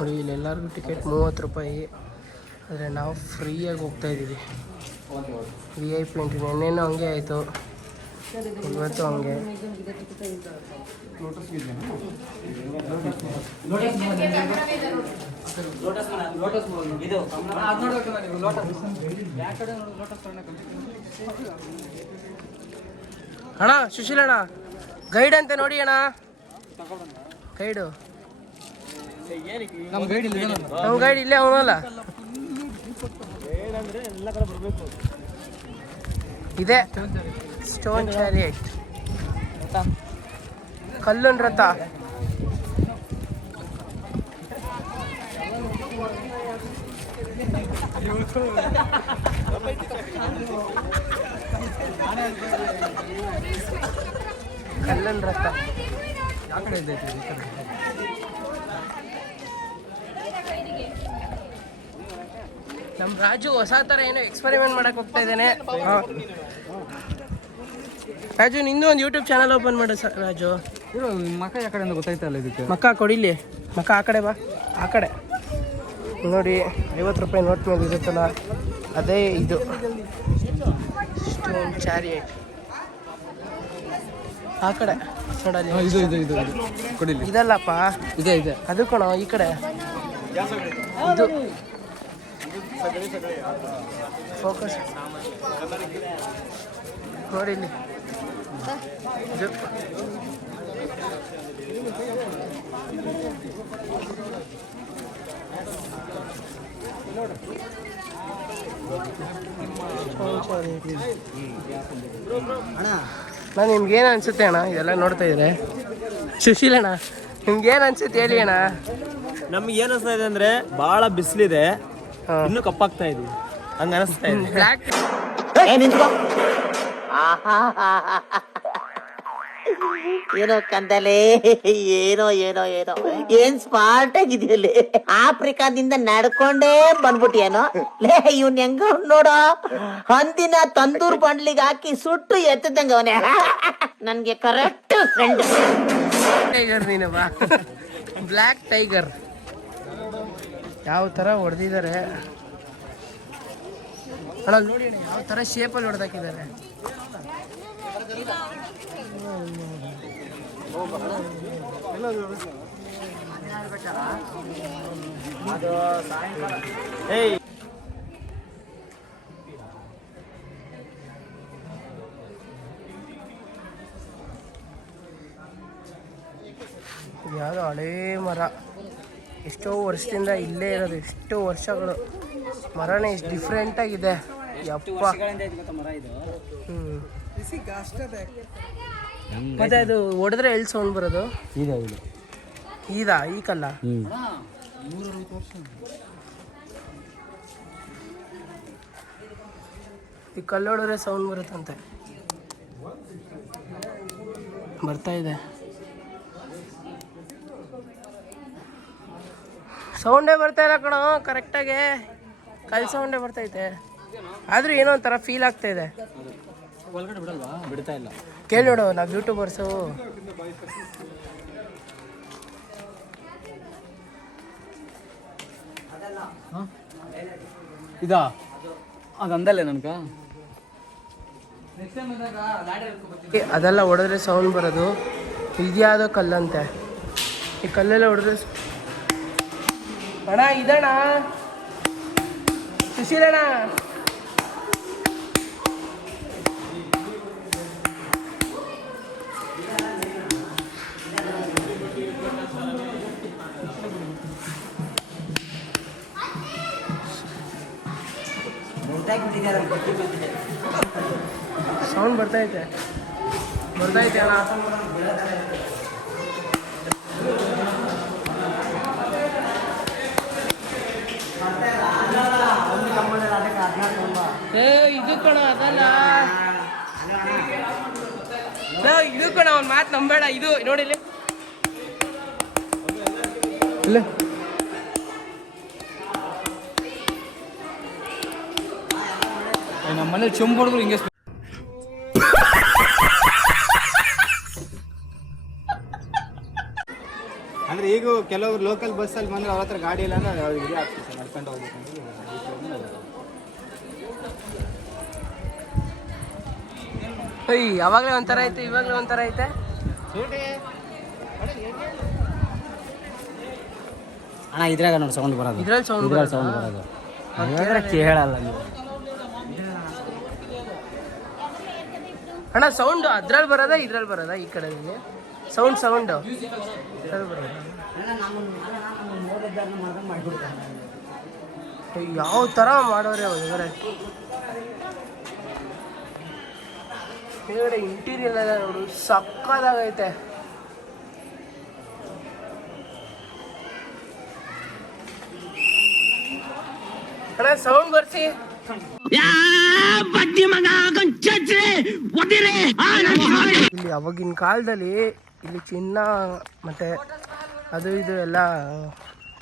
ನೋಡಿ ಇಲ್ಲಿ ಎಲ್ಲರಿಗೂ ಟಿಕೆಟ್ 30 ರೂಪಾಯಿ. ಆದರೆ ನಾವು ಫ್ರೀಯಾಗಿ ಹೋಗ್ತಾಯಿದ್ದೀವಿ. VIP entry. ನೆನ್ನೆನೂ ಹಂಗೆ ಆಯಿತು, ಇವತ್ತು ಹಂಗೆ. ಅಣ್ಣ ಸುಶೀಲ್ ಅಣ್ಣ ಗೈಡ್ ಅಂತ ನೋಡಿ ಅಣ್ಣ, ಗೈಡು ನಮ್ಮ ಗೈಡ್ ಇಲ್ಲೇ ಅವನಲ್ಲ. ಇದೆ ಸ್ಟೋನ್ ಚಾರಿಯಟ್, ಕಲ್ಲನ್ ರಥ. ಕಲ್ಲನ್ ರಥ ನಮ್ಮ ರಾಜು ಹೊಸ ಥರ ಏನೋ ಎಕ್ಸ್ಪೆರಿಮೆಂಟ್ ಮಾಡಕ್ಕೆ ಹೋಗ್ತಾ ಇದ್ದಾನೆ. ರಾಜು ನಿಂದು ಒಂದು ಯೂಟ್ಯೂಬ್ ಚಾನಲ್ ಓಪನ್ ಮಾಡು ರಾಜು. ಮಕ್ಕ ಯಾವ ಕಡೆ ಗೊತ್ತಾಯ್ತಲ್ಲ ಇದಕ್ಕೆ. ಮಕ್ಕ ಕೊಡಿಲಿ, ಮಕ್ಕ ಆ ಕಡೆ ಬಾ, ಆ ಕಡೆ ನೋಡಿ. 50 ರೂಪಾಯಿ ನೋಟ್ ಮೇಲೆ ಇರುತ್ತಲ್ಲ ಅದೇ ಇದು ಸ್ಟೋನ್ ಚಾರಿಯಟ್. ಆ ಕಡೆ ನೋಡಲ್ಲಿ ಕೊಡಿಲಿ. ಇದಲ್ಲಪ್ಪ, ಇದೆ ಇದೆ ಅದು ಕಣೋ ಈ ಕಡೆ. ಇದು ಫೋಕಸ್ ನೋಡಿ ಇಲ್ಲಿ. ಇದು ಅಣ್ಣ ನಿಮ್ಗೇನು ಅನ್ಸುತ್ತೆ ಅಣ್ಣ ಇದೆಲ್ಲ ನೋಡ್ತಾ ಇದ್ರೆ? ಸುಶೀಲ್ ಅಣ್ಣ ನಿಮ್ಗೇನು ಅನ್ಸುತ್ತೆ ಹೇಳಿ ಅಣ್ಣ. ನಮ್ಗೆ ಏನು ಅನಿಸ್ತಾ ಇದೆ ಅಂದ್ರೆ ಬಹಳ ಬಿಸಿಲಿದೆ, ಇನ್ನು ಕಪ್ಪಾಗ್ತಾ ಇದೀವಿ ಹಂಗ ಅನಿಸ್ತಾ ಇದೆ. ಬ್ಲ್ಯಾಕ್ ಏನೋ ಕಂದಲೆ, ಏನೋ ಏನೋ ಏನೋ ಏನ್ ಸ್ಮಾರ್ಟ್ ಆಗಿದೆಯಲ್ಲಿ. ಆಫ್ರಿಕಾದಿಂದ ನಡ್ಕೊಂಡೇ ಬಂದ್ಬಿಟ್ಟಿಯೇನೋ ಲೇ. ಇವ್ನ್ ಹೆಂಗ ನೋಡೋ, ಹಂದಿನ ತಂದೂರ್ ಬಂಡ್ಲಿಗೆ ಹಾಕಿ ಸುಟ್ಟು ಎತ್ತದಂಗ ಅವನೇ. ನನ್ಗೆ ಕರೆಕ್ಟ್ ಫ್ರೆಂಡ್. ಟೈಗರ್ ನೀನು ಬಾ, ಬ್ಲ್ಯಾಕ್ ಟೈಗರ್. ಯಾವ ಥರ ಹೊಡೆದಿದ್ದಾರೆ ಅಣ್ಣ ನೋಡಿ ಅಣ್ಣ, ಯಾವ ಥರ ಶೇಪಲ್ಲಿ ಹೊಡೆದಾಕಿದ್ದಾರೆ. ಯಾವುದೋ ಹಳೇ ಮರ, ಎಷ್ಟೋ ವರ್ಷದಿಂದ ಇಲ್ಲೇ ಇರೋದು, ಎಷ್ಟೋ ವರ್ಷಗಳು. ಮರನೇ ಎಷ್ಟು ಡಿಫ್ರೆಂಟಾಗಿದೆ ಯಪ್ಪ. ಮತ್ತೆ ಅದು ಹೊಡೆದ್ರೆ ಎಲ್ಲಿ ಸೌಂಡ್ ಬರೋದು? ಇದಾ ಈ ಕಲ್ಲ? ಈ ಕಲ್ಲು ಹೊಡೆದ್ರೆ ಸೌಂಡ್ ಬರುತ್ತಂತೆ. ಬರ್ತಾ ಇದೆ ಸೌಂಡೇ ಬರ್ತಾ ಇಲ್ಲ ಕಣೋ ಕರೆಕ್ಟಾಗಿ. ಕಲ್ ಸೌಂಡೇ ಬರ್ತೈತೆ, ಆದರೂ ಏನೋ ಒಂಥರ ಫೀಲ್ ಆಗ್ತಾ ಇದೆ. ಬಿಡ್ತಾ ಇಲ್ಲ. ಕೇಳಿ ನೋಡು, ನಾವು ಯೂಟ್ಯೂಬರ್ಸು. ಇದಾ ಅದಂದಲ್ಲೇ ನನ್ಗ ಅದೆಲ್ಲ ಹೊಡೆದ್ರೆ ಸೌಂಡ್ ಬರೋದು. ಇದ್ಯಾವುದೋ ಕಲ್ಲಂತೆ, ಈ ಕಲ್ಲೆಲ್ಲ ಹೊಡೆದ್ರೆ. ಅಣ್ಣ ಇದಣ್ಣ ಸುಶೀಲಣ್ಣ, ಸೌಂಡ್ ಬರ್ತೈತೆ ಅಣ್ಣ. ಇದು ಕಣ ಅದಲ್ಲ, ಇದು ಕಣ ಒಂದು ಮಾತು ನಂಬೇಡ. ಇದು ನೋಡಿಲ್ಲ ನಮ್ಮ ಮನೇಲಿ ಚುಂಬ್ ಹೊಡೆದ್ರು ಹಿಂಗೆ. ಅಂದ್ರೆ ಈಗ ಎಲ್ಲಿಗೂ ಕೆಲವರು ಲೋಕಲ್ ಬಸ್ಸಲ್ಲಿ ಬಂದ್ರೆ ಅವ್ರ ಹತ್ರ ಗಾಡಿ ಇಲ್ಲ ಅಂದ್ರೆ ಅವ್ರಿಗೆ ಇದು ಆಗ್ತದೆ ಸರ್, ನಡ್ಕೊಂಡು ಹೋಗ್ಬೇಕಂತ. ಯಾವಾಗಲೇ ಒಂಥರ ಐತೆ, ಇವಾಗಲೇ ಒಂಥರ ಐತೆ. ಅಣ್ಣ ಇದ್ರಾಗ ನೋಡಿ ಸೌಂಡ್ ಬರೋದು, ಇದ್ರಲ್ಲಿ ಸೌಂಡ್ ಸೌಂಡ್ ಬರೋದು ಕೇಳಲ್ಲ ನೀವು. ಅಣ್ಣ ಸೌಂಡ್ ಅದ್ರಲ್ಲಿ ಬರೋದಾ ಇದ್ರಲ್ಲಿ ಬರೋದಾ? ಈ ಕಡೆ ಸೌಂಡ್ ಯಾವ ಥರ ಮಾಡೋರೆ ಹೊರಗಡೆ. ಕೆಳಗಡೆ ಇಂಟೀರಿಯರ್ ಎಲ್ಲ ನೋಡು, ಸಕ್ಕದಾಗೈತೆ. ಅಣ್ಣ ಸೌಂಡ್ ಬರ್ಸಿ. ಇಲ್ಲಿ ಅವಾಗಿನ ಕಾಲದಲ್ಲಿ ಇಲ್ಲಿ ಚಿನ್ನ ಮತ್ತೆ ಅದು ಇದು ಎಲ್ಲ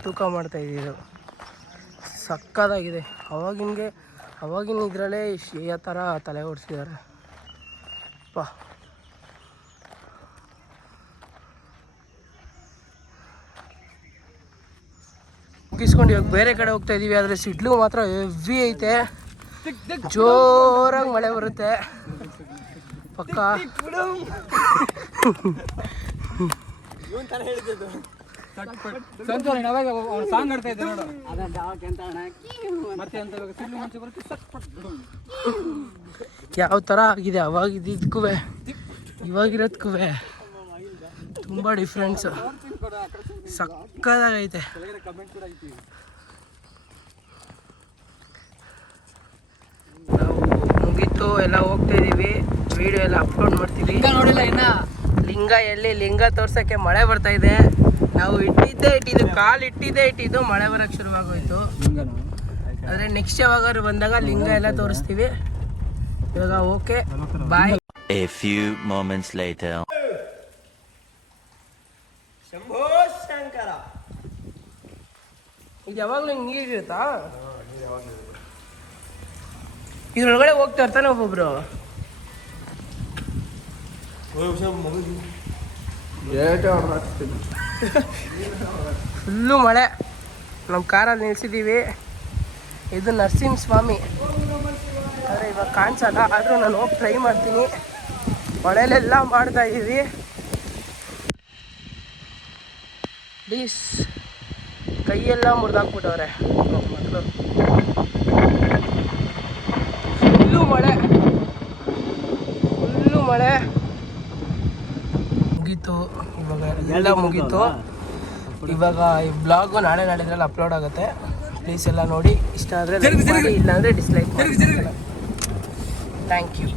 ತೂಕ ಮಾಡ್ತಾ ಇದ್ದಿದ್ದು, ಸಕ್ಕದಾಗಿದೆ. ಅವಾಗಿನ ಇದರಲ್ಲೇ ಯಾವ ಥರ ತಲೆ ಓಡಿಸಿದ್ದಾರೆ ಪಾ. ಮುಗಿಸ್ಕೊಂಡು ಇವಾಗ ಬೇರೆ ಕಡೆ ಹೋಗ್ತಾ ಇದೀವಿ. ಆದರೆ ಸಿಡ್ಲು ಮಾತ್ರ ಹೆವಿ ಐತೆ, ಜೋರಾಗಿ ಮಳೆ ಬರುತ್ತೆ ಪಕ್ಕ. ಸಾಂಗ್ ಆಡ್ತಾ ಇದ್ದೆ ನೋಡು, ಯಾವ ಥರ ಆಗಿದೆ ಅವಾಗಿದ್ದಕ್ಕೂ ಇವಾಗಿರೋದಕ್ಕೂ ತುಂಬ ಡಿಫ್ರೆನ್ಸು, ಸಕ್ಕದಾಗೈತೆ. ನಾವು ಮುಗೀತು, ಎಲ್ಲ ಹೋಗ್ತಾ ಇದೀವಿ, ವಿಡಿಯೋ ಎಲ್ಲ ಅಪ್ಲೋಡ್ ಮಾಡ್ತೀವಿ. ನೋಡಿಲ್ಲ ಇನ್ನ ಲಿಂಗ ಎಲ್ಲಿ ಲಿಂಗ ತೋರ್ಸೋಕ್ಕೆ ಮಳೆ ಬರ್ತಾ ಇದೆ. ನಾವು ಇಟ್ಟಿದ್ದು ಕಾಲು ಇಟ್ಟಿದ್ದು ಮಳೆ ಬರೋಕ್ಕೆ ಶುರುವಾಗೋಯ್ತು. ಆದರೆ ನೆಕ್ಸ್ಟ್ ಯಾವಾಗಾದ್ರು ಬಂದಾಗ ಲಿಂಗ ಎಲ್ಲ ತೋರಿಸ್ತೀವಿ. ಇವಾಗ okay bye. A few moments later. Shambho Shankara. ಇದು ಯಾವಾಗಲೂ ಹಿಂಗೆ ನೀರಿರುತ್ತಾ? ಇದ್ರೊಳಗಡೆ ಹೋಗ್ತಾ ಇರ್ತಾನೆ ಒಬ್ಬೊಬ್ರು. ಫುಲ್ಲು ಮಳೆ. ನಮ್ಮ ಕಾರಲ್ಲಿ ನಿಲ್ಸಿದ್ದೀವಿ. ಇದು ನರಸಿಂಹ ಸ್ವಾಮಿ, ಆದರೆ ಇವಾಗ ಕಾಣಿಸಲ್ಲ, ಆದರೂ ನಾನು ಹೋಗಿ ಟ್ರೈ ಮಾಡ್ತೀನಿ. ಮಳೆಲೆಲ್ಲ ಮಾಡ್ತಾ ಇದ್ದೀವಿ. ಪ್ಲೀಸ್, ಕೈಯೆಲ್ಲ ಮುರಿದಾಕ್ಬಿಟ್ಟವ್ರೆ ಮಕ್ಕಳು. ಫುಲ್ಲು ಮಳೆ ಮುಗೀತು. ಇವಾಗ ಎಲ್ಲ ಮುಗೀತು. ಇವಾಗ ಈ ಬ್ಲಾಗು ನಾಳೆ ನಾಡಿದ್ರಲ್ಲಿ ಅಪ್ಲೋಡ್ ಆಗುತ್ತೆ. ಪ್ಲೀಸ್ ಎಲ್ಲ ನೋಡಿ, ಇಷ್ಟ ಆದರೆ ಲೈಕ್ ಮಾಡಿ, ಇಲ್ಲಾಂದರೆ ಡಿಸ್ಲೈಕ್ ಮಾಡಿ. Thank you.